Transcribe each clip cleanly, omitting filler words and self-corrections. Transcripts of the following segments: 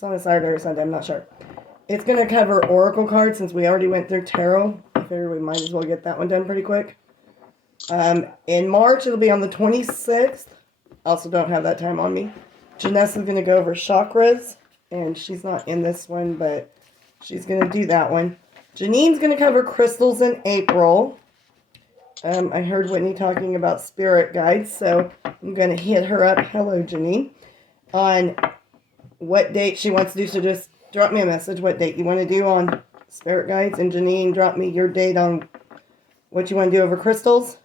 It's on a Saturday or Sunday, I'm not sure. It's going to cover Oracle cards since we already went through Tarot. I figure we might as well get that one done pretty quick. In March, it'll be on the 26th. Also don't have that time on me. Janessa's going to go over chakras, and she's not in this one, but she's going to do that one. Janine's going to cover crystals in April. I heard Whitney talking about spirit guides, so I'm going to hit her up. Hello, Janine. On what date she wants to do, so just drop me a message what date you want to do on spirit guides, and Janine, drop me your date on what you want to do over crystals.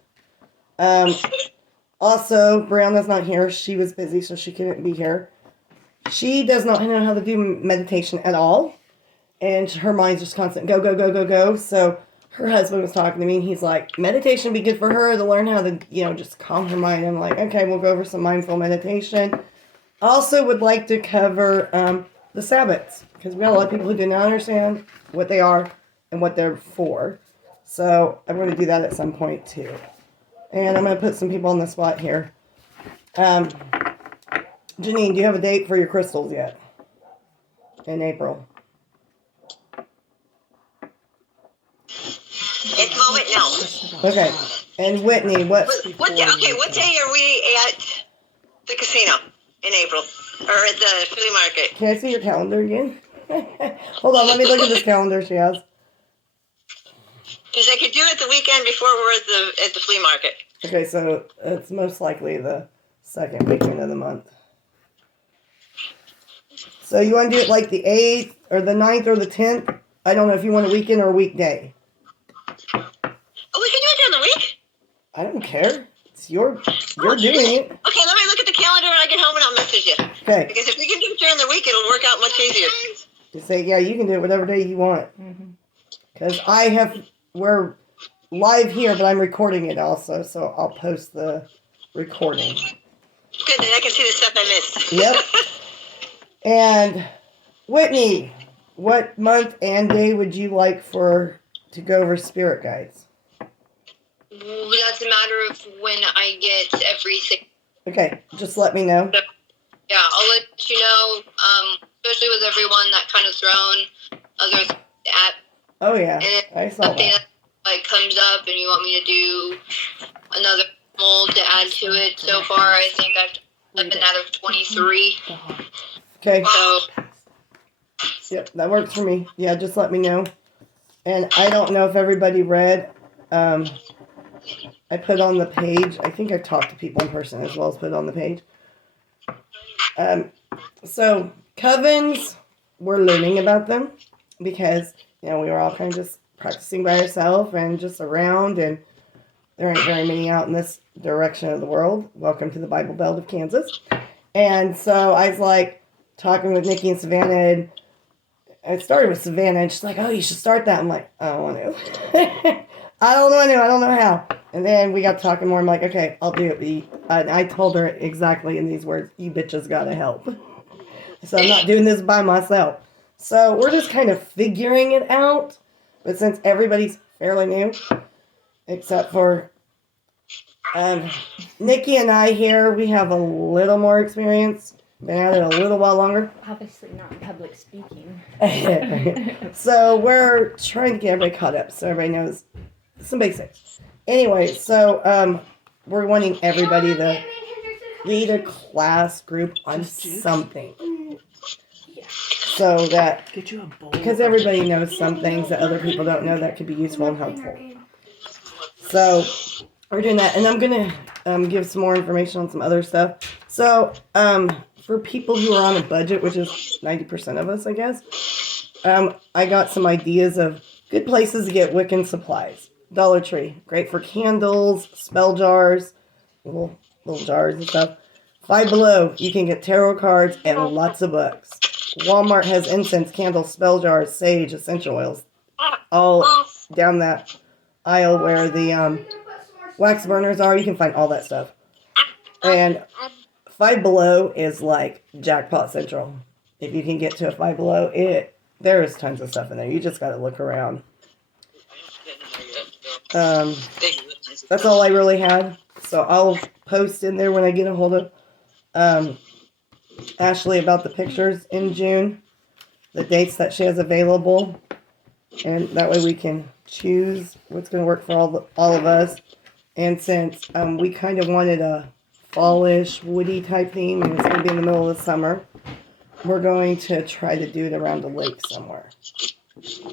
Also, Brianna's not here. She was busy, so she couldn't be here. She does not know how to do meditation at all, and her mind's just constant go, go, go, go, go. So her husband was talking to me, and he's like, meditation would be good for her to learn how to, just calm her mind. I'm like, okay, we'll go over some mindful meditation. Also would like to cover the Sabbats, because we got a lot of people who do not understand what they are and what they're for. So I'm going to do that at some point too. And I'm going to put some people on the spot here. Janine, do you have a date for your crystals yet? In April. At the moment, no. Okay. And Whitney, what day are we at the casino in April? Or at the flea market? Can I see your calendar again? Hold on, let me look at this calendar she has. Because I could do it the weekend before we're at the flea market. Okay, so it's most likely the second weekend of the month. So you want to do it like the 8th or the 9th or the 10th? I don't know if you want a weekend or a weekday. Oh, we can do it during the week? I don't care. It's you're doing it. Okay, let me look at the calendar when I get home and I'll message you. Okay. Because if we can do it during the week, it'll work out much easier. Just say, yeah, you can do it whatever day you want. Because we're live here, but I'm recording it also, so I'll post the recording. Good, then I can see the stuff I missed. Yep. And Whitney, what month and day would you like to go over spirit guides? That's a matter of when I get everything. Okay, just let me know. Yeah, I'll let you know, especially with everyone that kind of thrown other at. Oh, yeah, I saw something that. Comes up and you want me to do another mold to add to it. So far, I think I've been out of 23. Okay. So. Yep, that works for me. Yeah, just let me know. And I don't know if everybody read. I put on the page. I think I talked to people in person as well as put on the page. So covens, we're learning about them because we were all kind of just practicing by ourselves and just around, and there aren't very many out in this direction of the world. Welcome to the Bible Belt of Kansas. And so I was like talking with Nikki and Savannah, and I started with Savannah, and she's like, oh, you should start that. I'm like, I don't want to. I don't know how. And then we got talking more. I'm like, okay, I'll do it. And I told her exactly in these words, you bitches gotta help. So I'm not doing this by myself. So we're just kind of figuring it out. But since everybody's fairly new, except for Nikki and I here, we have a little more experience. Been at it a little while longer. Obviously not in public speaking. So we're trying to get everybody caught up so everybody knows some basics. Anyway, so we're wanting everybody to lead a class group on something. So that, because everybody knows some things that other people don't know that could be useful and helpful. So we're doing that, and I'm going to give some more information on some other stuff. So for people who are on a budget, which is 90% of us, I guess, I got some ideas of good places to get Wiccan supplies. Dollar Tree, great for candles, spell jars, little jars and stuff. Five Below, you can get tarot cards and lots of books. Walmart has incense, candles, spell jars, sage, essential oils, all down that aisle where the wax burners are. You can find all that stuff. And Five Below is like jackpot central. If you can get to a Five Below, there is tons of stuff in there. You just got to look around. That's all I really had. So I'll post in there when I get a hold of Ashley about the pictures in June. the dates that she has available, and that way we can choose what's going to work for all of us. And since we kind of wanted a fallish, woody type theme, and it's going to be in the middle of the summer, we're going to try to do it around the lake somewhere.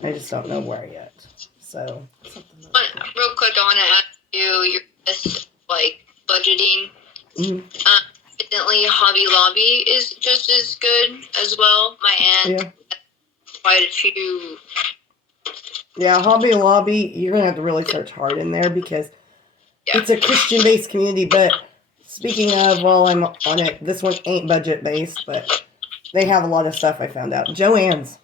I just don't know where yet. So, real quick, I want to ask you your best, like, budgeting. Evidently, Hobby Lobby is just as good as well. My aunt has quite a few. Yeah, Hobby Lobby, you're going to have to really search hard in there because it's a Christian-based community. But speaking of, while I'm on it, this one ain't budget-based, but they have a lot of stuff I found out. Joann's,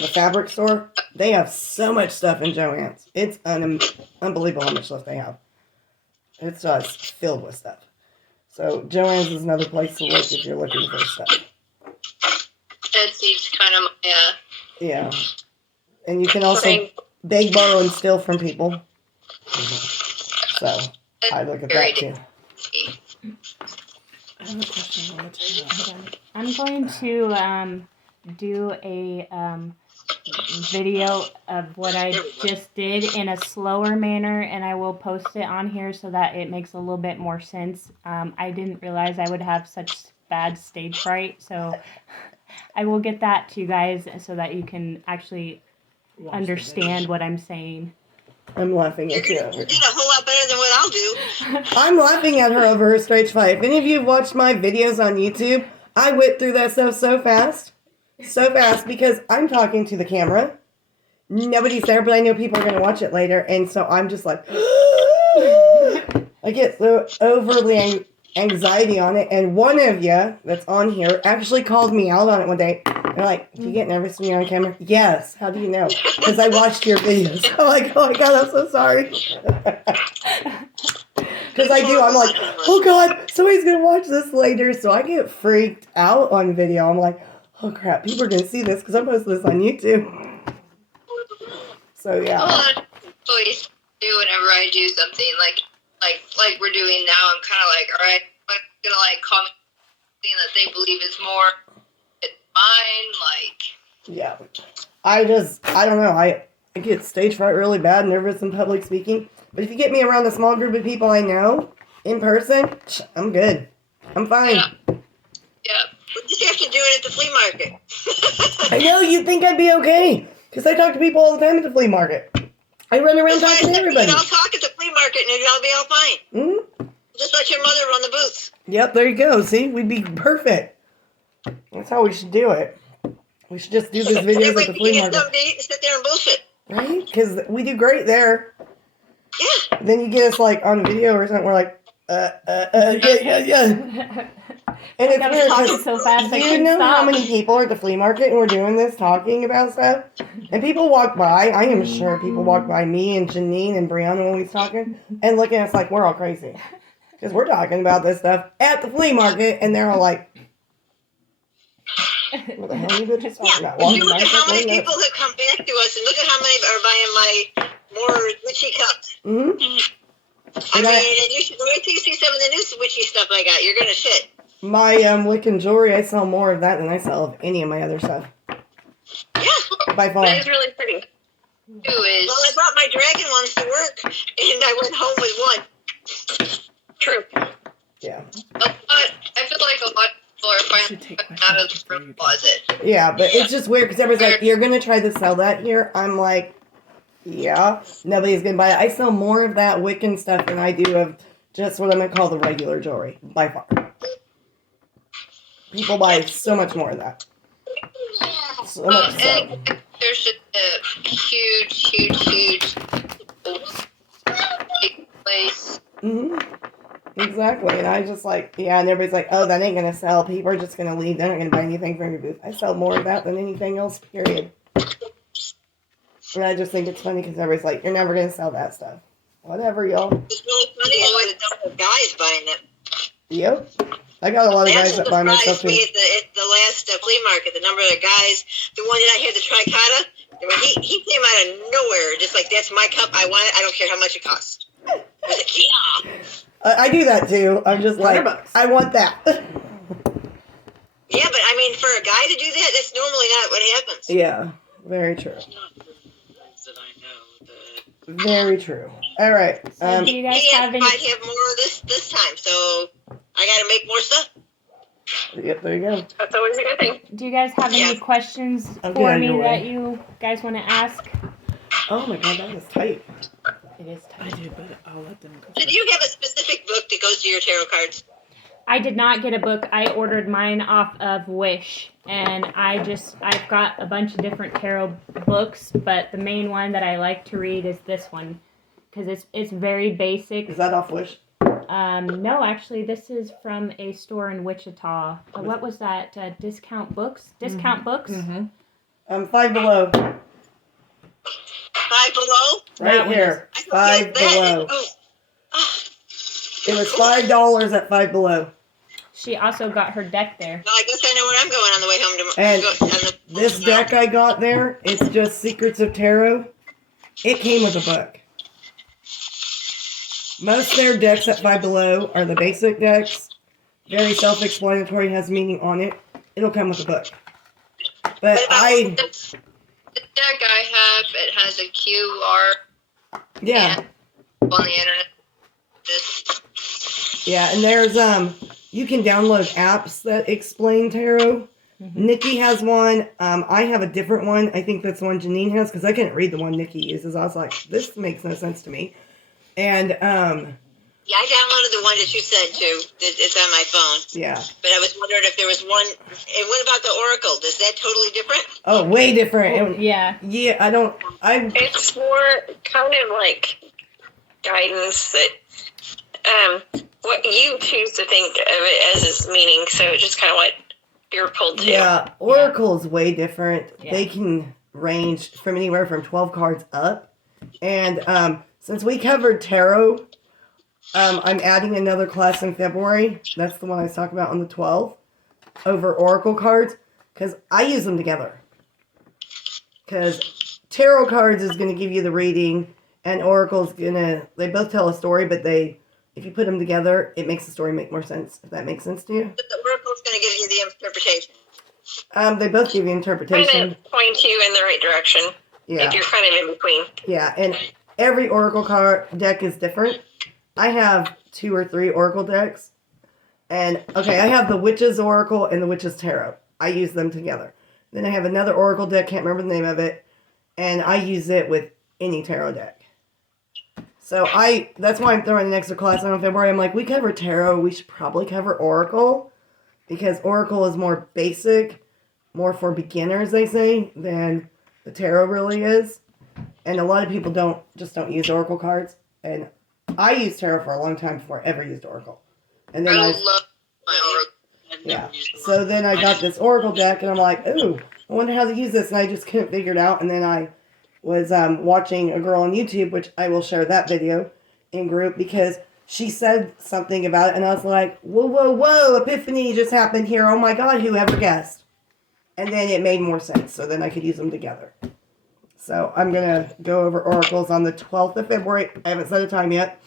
the fabric store, they have so much stuff in Joann's. It's unbelievable how much stuff they have. It's just filled with stuff. So Joann's is another place to look if you're looking for stuff. Etsy's kind of yeah. And you can also beg, borrow, and steal from people. So I look at that too. I have a question. I'm going to do a video of what I just did in a slower manner, and I will post it on here so that it makes a little bit more sense. I didn't realize I would have such bad stage fright, so I will get that to you guys so that you can actually understand what I'm saying. I'm laughing at you. You did a whole lot better than what I'll do. I'm laughing at her over her stage fright. If any of you have watched my videos on YouTube, I whipped through that stuff so fast because I'm talking to the camera. Nobody's there, but I know people are going to watch it later, and so I'm just like, I get so overly anxiety on it, and one of you that's on here actually called me out on it one day. They're like, do you get nervous when you're on camera? Yes. How do you know? Because I watched your videos. I'm like, oh my God, I'm so sorry. Because I do. I'm like, oh God, somebody's going to watch this later. So I get freaked out on video. I'm like, oh crap, people are going to see this because I post this on YouTube. So yeah. I always do whenever I do something like we're doing now. I'm kind of like, all right, I'm going to like comment something that they believe is more mine, like. Yeah. I don't know. I get stage fright really bad, nervous in public speaking. But if you get me around a small group of people I know in person, I'm good. I'm fine. Yeah. We just have to do it at the flea market. I know you'd think I'd be okay. Because I talk to people all the time at the flea market. I run around talking to everybody. I'll talk at the flea market and it'll be all fine. Mm-hmm. Just let your mother run the booth. Yep, there you go. See, we'd be perfect. That's how we should do it. We should just do these videos at the flea market. Sit there and bullshit. Right? Because we do great there. Yeah. Then you get us like on video or something. We're like, yeah. And it's weird because so fast, you know how many people are at the flea market and we're doing this, talking about stuff? And people walk by. I am sure people walk by me and Janine and Brianna when we're talking and looking at us like we're all crazy. Because we're talking about this stuff at the flea market and they're all like, what the hell are you bitches talking about? You look at how many people have come back to us and look at how many are buying my more witchy cups. Mm-hmm. I mean, and you should wait till you see some of the new witchy stuff I got. You're going to shit. My Wiccan jewelry, I sell more of that than I sell of any of my other stuff. Yeah. By far. That is really pretty. Well, I brought my dragon ones to work, and I went home with one. True. Yeah. I feel like a lot of people are finally out of the room closet. Yeah, but it's just weird because everybody's like, you're going to try to sell that here? I'm like, yeah. Nobody's going to buy it. I sell more of that Wiccan stuff than I do of just what I'm going to call the regular jewelry. By far. People buy so much more of that. So much so. There's just a huge big place. Mm-hmm. Exactly. And I just like, yeah, and everybody's like, oh, that ain't going to sell. People are just going to leave. They're not going to buy anything from your booth. I sell more of that than anything else, period. And I just think it's funny because everybody's like, you're never going to sell that stuff. Whatever, y'all. It's really funny how the guys buying it. Yep. I got a lot of guys that buy my stuff too. At the last flea market, the number of guys, the one that I had, the tricata, he came out of nowhere, just like, that's my cup, I want it, I don't care how much it costs. I was like, yeah. I do that too. I'm just like, $100. I want that. Yeah, but I mean, for a guy to do that, that's normally not what happens. Yeah, very true. Very true. All right. So do you guys have any? Might have more of this time, so I got to make more stuff. Yep, there you go. That's always a good thing. Do you guys have any questions for me that you guys want to ask? Oh my God, that was tight. It is tight. I did, but I'll let them go. Did you have a specific book that goes to your tarot cards? I did not get a book. I ordered mine off of Wish, and I've got a bunch of different tarot books, but the main one that I like to read is this one because it's very basic. Is that off Wish? No, actually, this is from a store in Wichita. What was that? Discount Books? Discount Books? Mm-hmm. Five Below. Five Below? Right here. Five Below. It was $5 at Five Below. She also got her deck there. Well, I guess I know where I'm going on the way home tomorrow. And this deck I got there, it's just Secrets of Tarot. It came with a book. Most of their decks at Five Below are the basic decks. Very self-explanatory, has meaning on it. It'll come with a book. But the deck I have, it has a QR. Yeah. On the internet. Yeah, and there's you can download apps that explain tarot. Mm-hmm. Nikki has one. I have a different one. I think that's the one Janine has because I couldn't read the one Nikki uses. I was like, this makes no sense to me. And yeah, I downloaded the one that you said too. It's on my phone. Yeah. But I was wondering if there was one. And what about the Oracle? Is that totally different? Oh, way different. Yeah. Yeah, It's more kind of like guidance that what you choose to think of it as its meaning. So it's just kind of what you're pulled to. Yeah, Oracle is way different. Yeah. They can range from anywhere from 12 cards up. And since we covered tarot, I'm adding another class in February. That's the one I was talking about on the 12th. Over Oracle cards. Because I use them together. Because tarot cards is going to give you the reading. And Oracle's going to... They both tell a story, but if you put them together, it makes the story make more sense. If that makes sense to you. But the Oracle's going to give you the interpretation. They both give you interpretation. Kind of point you in the right direction. Yeah. If you're kind of in between. Yeah, and every Oracle card deck is different. I have 2 or 3 Oracle decks. And, okay, I have the Witch's Oracle and the Witch's Tarot. I use them together. Then I have another Oracle deck, can't remember the name of it. And I use it with any tarot deck. So that's why I'm throwing an extra class on in February. I'm like, we cover tarot, we should probably cover Oracle. Because Oracle is more basic, more for beginners, they say, than the tarot really is. And a lot of people don't use Oracle cards. And I used tarot for a long time before I ever used Oracle. And then I love my Oracle. Yeah. So then I got this Oracle deck, and I'm like, ooh, I wonder how to use this. And I just couldn't figure it out. And then I was watching a girl on YouTube, which I will share that video in group, because she said something about it. And I was like, whoa, whoa, whoa, epiphany just happened here. Oh my God, whoever guessed. And then it made more sense. So then I could use them together. So I'm going to go over oracles on the 12th of February. I haven't set a time yet.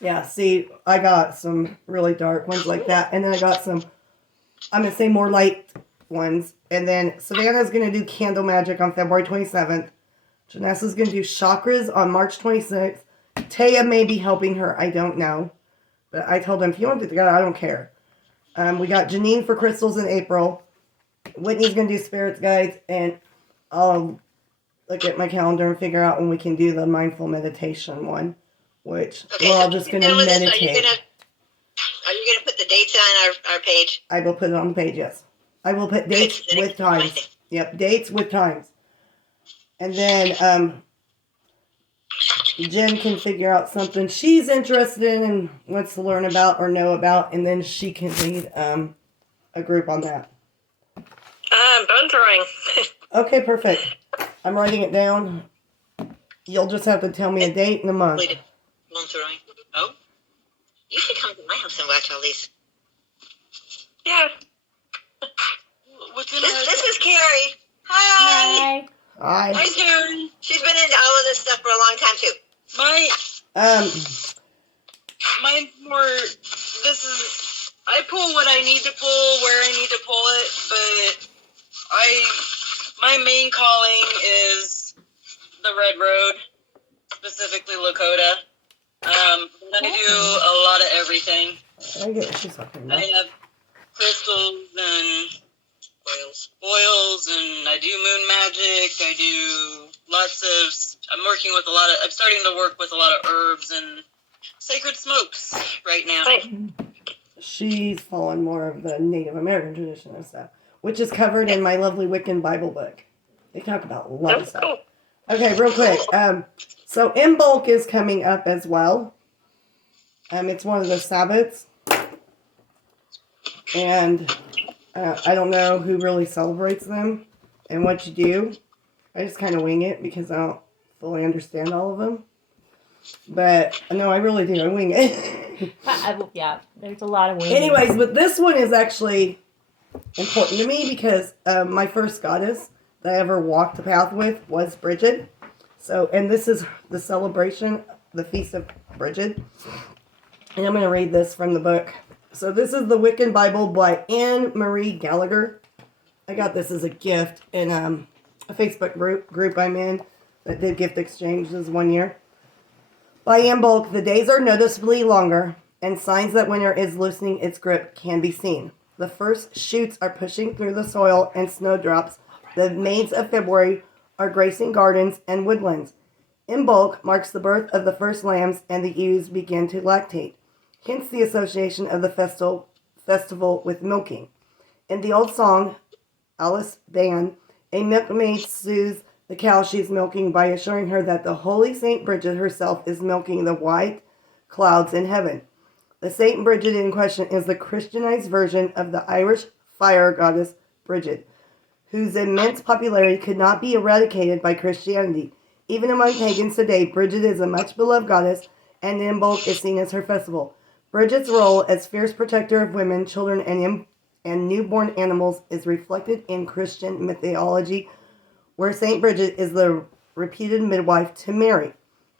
Yeah, see, I got some really dark ones like that. And then I got some, I'm going to say more light ones. And then Savannah's going to do candle magic on February 27th. Janessa's going to do chakras on March 26th. Taya may be helping her. I don't know. But I told them, if you want to do it together, I don't care. We got Janine for crystals in April. Whitney's going to do spirits guides. And I'll look at my calendar and figure out when we can do the mindful meditation one. Which we're all just going to meditate. Are you going to put the dates on our page? I will put it on the page, yes. I will put dates with times. Yep, dates with times. And then Jen can figure out something she's interested in and wants to learn about or know about, and then she can lead a group on that. Bone throwing. Okay, perfect. I'm writing it down. You'll just have to tell me a date and a month. Bone throwing. Oh? You should come to my house and watch all these. Yeah. This is Carrie. Hi. Hi. Hi, June. She's been into all of this stuff for a long time, too. Mine's more, this is I pull what I need to pull where I need to pull it, but my main calling is the Red Road, specifically Lakota. I do a lot of everything. I get what she's talking about. I have crystals and oils, and I do moon magic. I do I'm starting to work with a lot of herbs and sacred smokes right now. She's following more of the Native American tradition and stuff, which is covered in my lovely Wiccan Bible book. They talk about a lot of stuff. Okay, real quick. So In Bulk is coming up as well. It's one of the Sabbats. And I don't know who really celebrates them and what you do. I just kind of wing it because I don't fully understand all of them. But no, I really do. I wing it. Yeah, there's a lot of winging. Anyways, but this one is actually important to me because my first goddess that I ever walked the path with was Bridget. So, and this is the celebration, the Feast of Bridget. And I'm going to read this from the book. So this is the Wiccan Bible by Anne Marie Gallagher. I got this as a gift in a Facebook group I'm in that did gift exchanges one year. By In Bulk, the days are noticeably longer, and signs that winter is loosening its grip can be seen. The first shoots are pushing through the soil and snowdrops. The maids of February are gracing gardens and woodlands. In Bulk marks the birth of the first lambs, and the ewes begin to lactate. Hence the association of the festival with milking. In the old song, Alice Ban, a milkmaid soothes the cow she is milking by assuring her that the holy Saint Bridget herself is milking the white clouds in heaven. The Saint Bridget in question is the Christianized version of the Irish fire goddess Bridget, whose immense popularity could not be eradicated by Christianity. Even among pagans today, Bridget is a much beloved goddess, and In Bulk is seen as her festival. Bridget's role as fierce protector of women, children, and newborn animals is reflected in Christian mythology, where Saint Bridget is the reputed midwife to Mary.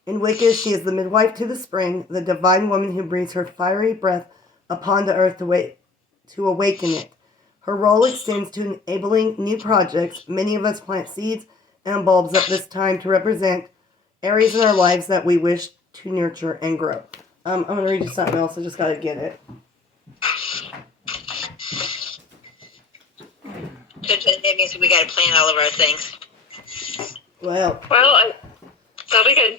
In Wicca, she is the midwife to the spring, the divine woman who breathes her fiery breath upon the earth to awaken it. Her role extends to enabling new projects. Many of us plant seeds and bulbs at this time to represent areas in our lives that we wish to nurture and grow. I'm going to read you something else. I just got to get it. That means we got to plan all of our things. Well, that'll be good.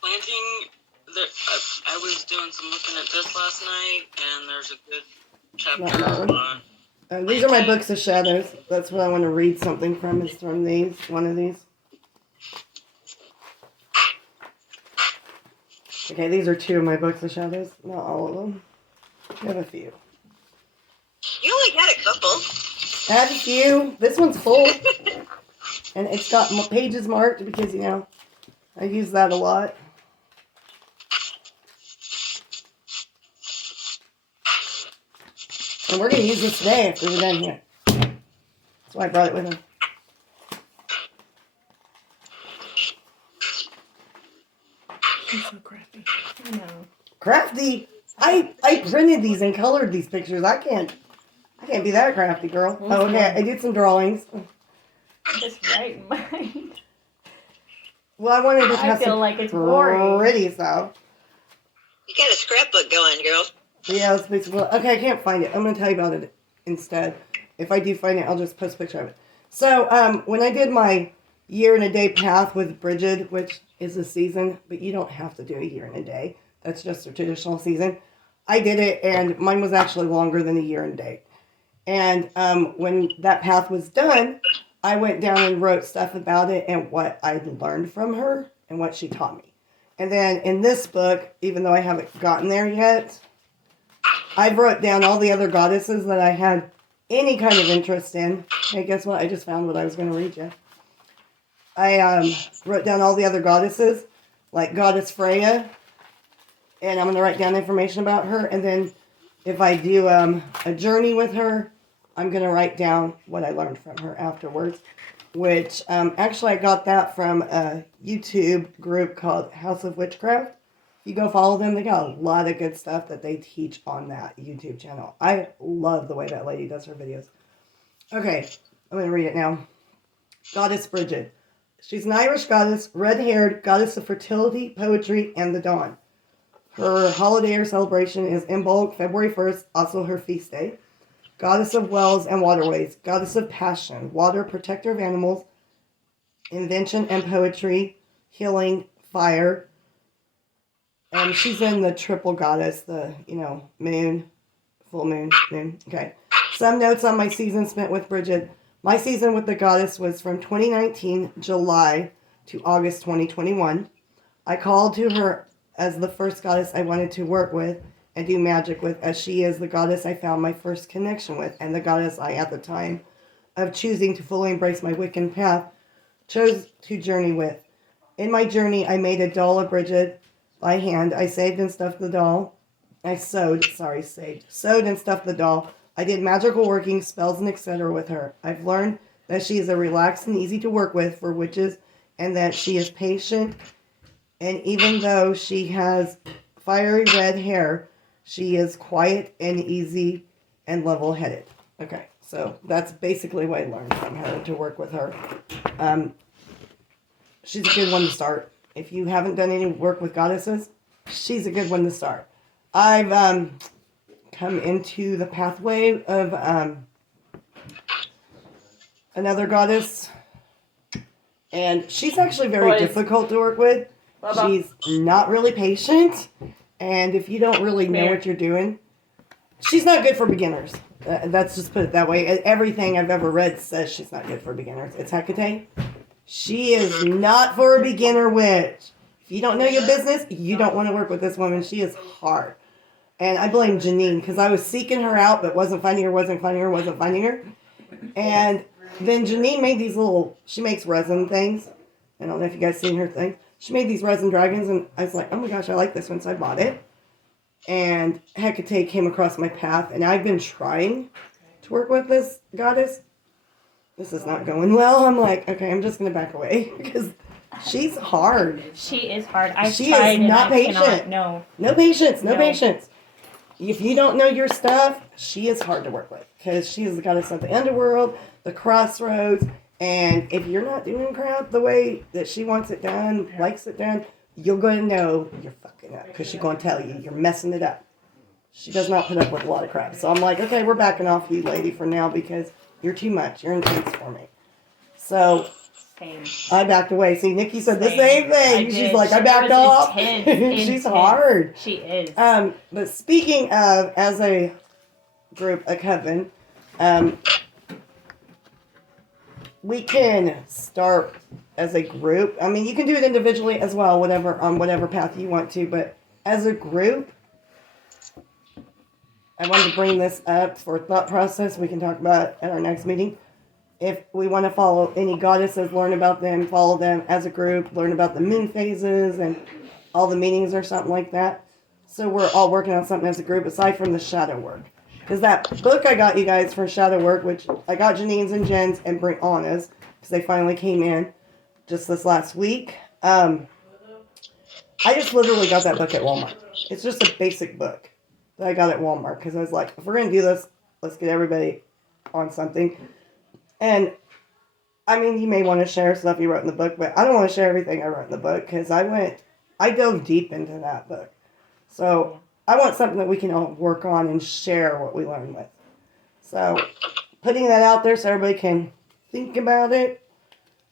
Planting, I was doing some looking at this last night, and there's a good chapter on... these are my books of shadows. That's what I want to read something from, is from these, one of these. Okay, these are two of my books of shadows. Not all of them. I have a few. You only got a couple. I have a few. This one's full. And it's got pages marked because, you know, I use that a lot. And we're going to use this today after we're done here. That's why I brought it with me. She's so crafty. I know. Crafty? I printed these and colored these pictures. I can't be that crafty, girl. Oh, okay. I did some drawings. Just writing mine. Well, I wanted to have feel some like it's boring. pretty stuff. You got a scrapbook going, girl. Yeah, that's basically. Okay, I can't find it. I'm going to tell you about it instead. If I do find it, I'll just post a picture of it. So, when I did my year and a day path with Bridget, which is a season, but you don't have to do a year and a day. That's just a traditional season. I did it, and mine was actually longer than a year and a day. And when that path was done, I went down and wrote stuff about it and what I learned from her and what she taught me. And then in this book, even though I haven't gotten there yet, I wrote down all the other goddesses that I had any kind of interest in. Hey, guess what? I just found what I was going to read you. I wrote down all the other goddesses, like Goddess Freya, and I'm going to write down information about her. And then if I do a journey with her, I'm going to write down what I learned from her afterwards, which actually I got that from a YouTube group called House of Witchcraft. If you go follow them, they got a lot of good stuff that they teach on that YouTube channel. I love the way that lady does her videos. Okay, I'm going to read it now. Goddess Bridget. She's an Irish goddess, red-haired, goddess of fertility, poetry, and the dawn. Her holiday or celebration is Imbolc, February 1st, also her feast day. Goddess of wells and waterways, goddess of passion, water, protector of animals, invention and poetry, healing, fire. And she's in the triple goddess, the, moon, full moon, moon. Okay. Some notes on my season spent with Bridget. My season with the goddess was from 2019, July, to August 2021. I called to her as the first goddess I wanted to work with and do magic with, as she is the goddess I found my first connection with, and the goddess I, at the time of choosing to fully embrace my Wiccan path, chose to journey with. In my journey, I made a doll of Bridget by hand. I saved and stuffed the doll. Sewed and stuffed the doll. I did magical working, spells, and etc. with her. I've learned that she is a relaxed and easy to work with for witches, and that she is patient, and even though she has fiery red hair, she is quiet and easy and level-headed. Okay, so that's basically what I learned from her to work with her. She's a good one to start. If you haven't done any work with goddesses, she's a good one to start. I've come into the pathway of another goddess, and she's actually very difficult to work with. She's not really patient, and if you don't really know what you're doing, she's not good for beginners. Let's just put it that way. Everything I've ever read says she's not good for beginners. It's Hecate. She is not for a beginner witch. If you don't know your business, you don't want to work with this woman. She is hard. And I blame Janine, because I was seeking her out, but wasn't finding her. And then Janine made these she makes resin things. I don't know if you guys seen her thing. She made these resin dragons, and I was like, oh my gosh, I like this one, so I bought it. And Hecate came across my path, and I've been trying to work with this goddess. This is not going well. I'm like, okay, I'm just going to back away, because she's hard. She is hard. She is not patient. No patience. No patience. If you don't know your stuff, she is hard to work with, because she is the goddess of the underworld, the crossroads, and if you're not doing crap the way that she wants it done, likes it done, you're going to know you're fucking up, because she's going to tell you you're messing it up. She does not put up with a lot of crap. So I'm like, okay, we're backing off you, lady, for now, because you're too much. You're intense for me. So Same. I backed away. See, Nikki said the same thing. She's like, I backed off. She's hard. She is. But speaking of, as a group, a coven, we can start as a group. I mean, you can do it individually as well, on whatever path you want to. But as a group, I wanted to bring this up for thought process. We can talk about it at our next meeting. If we want to follow any goddesses, learn about them, follow them as a group, learn about the moon phases and all the meanings or something like that. So we're all working on something as a group aside from the shadow work. Because that book I got you guys for shadow work, which I got Janine's and Jen's and Brianna's, because they finally came in just this last week. I just literally got that book at Walmart. It's just a basic book that I got at Walmart, because I was like, if we're going to do this, let's get everybody on something. And, I mean, you may want to share stuff you wrote in the book, but I don't want to share everything I wrote in the book, because I dove deep into that book. So, I want something that we can all work on and share what we learn with. So, putting that out there so everybody can think about it,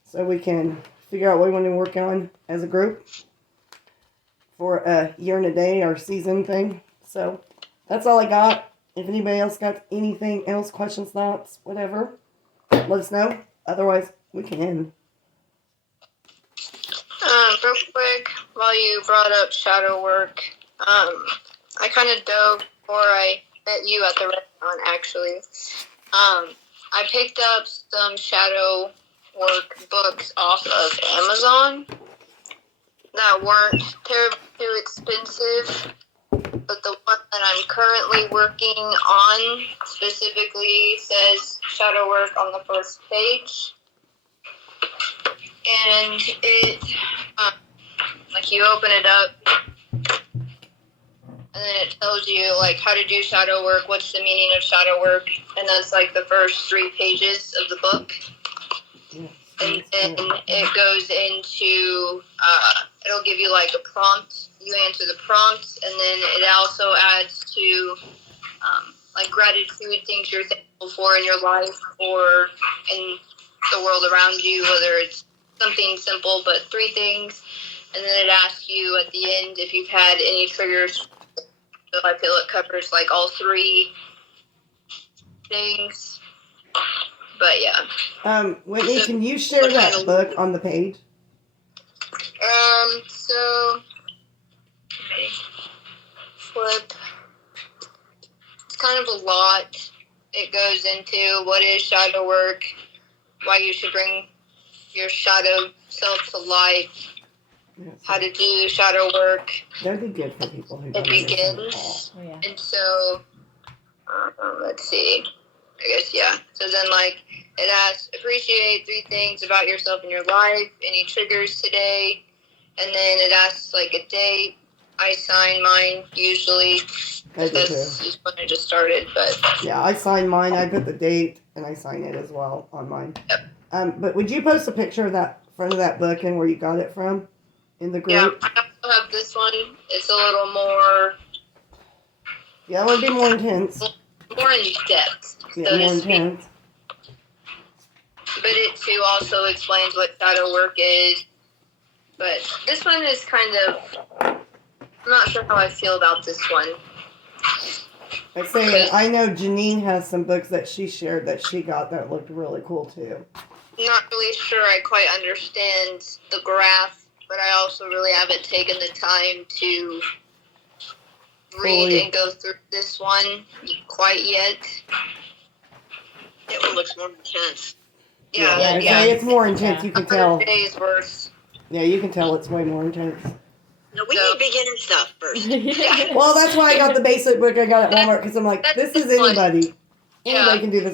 so we can figure out what we want to work on as a group for a year and a day or season thing. So, that's all I got. If anybody else got anything else, questions, thoughts, whatever, let us know. Otherwise, we can end. Real quick, while you brought up shadow work, I kind of dove before I met you at the restaurant, actually. I picked up some shadow work books off of Amazon that weren't terribly too expensive, but the one that I'm currently working on specifically says shadow work on the first page. And it, like, you open it up, and then it tells you like how to do shadow work, what's the meaning of shadow work, and that's like the first 3 pages of the book. Yes, And yes, then it goes into, it'll give you like a prompt. You answer the prompt, and then it also adds to like gratitude, things you're thankful for in your life or in the world around you, whether it's something simple, but 3 things. And then it asks you at the end if you've had any triggers. So I feel it covers like all 3 things. But yeah. Whitney, can you share that book on the page? So okay. Flip. It's kind of a lot. It goes into what is shadow work, why you should bring your shadow self to life, how to do shadow work. That'd be good for people who It don't understand it begins, all. Oh, yeah. and so let's see. I guess yeah. So then, like, it asks appreciate 3 things about yourself in your life. Any triggers today? And then it asks like a date. I sign mine usually. I do That's too. just when I just started, but Yeah, I sign mine. I put the date and I sign it as well on mine. Yep. But would you post a picture of that front of that book and where you got it from in the yeah, group? I also have this one. It's a little more Yeah, it would be more intense. in depth, Yeah, so more to speak. intense. But it too also explains what shadow work is. But this one is kind of, I'm not sure how I feel about this one. I say, I know Janine has some books that she shared that she got that looked really cool too. I'm not really sure I quite understand the graph, but I also really haven't taken the time to read and go through this one quite yet. That one looks more intense. Yeah. It's more intense. You can tell. 100 days worth. Yeah, you can tell it's way more intense. No, we need beginner stuff first. Well, that's why I got the basic book I got at Walmart because I'm like, this is anybody. Anybody can do this.